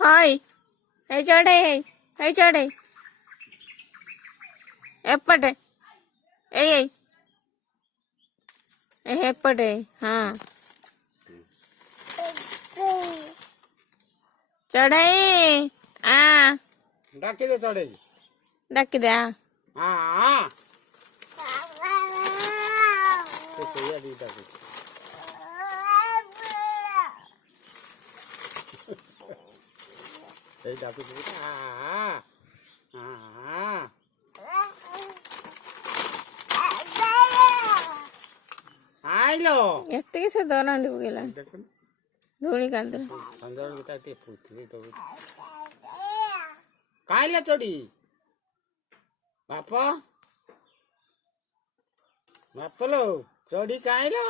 hi hey చడే హే చడే ఎప్పటే ఏయ్ ఎప్పటే చడే डाकिदे चढ़े దక్కిదా हाँ तो सही है दीदा को सही डाकू दीदा हाँ हाँ आइलो ఎత్తికి సే దోనండి పోగేలా देखो ధోని కంద अंदर kita ते पूछते तो कायला चढ़ी बापा बापलो चढ़ी कायला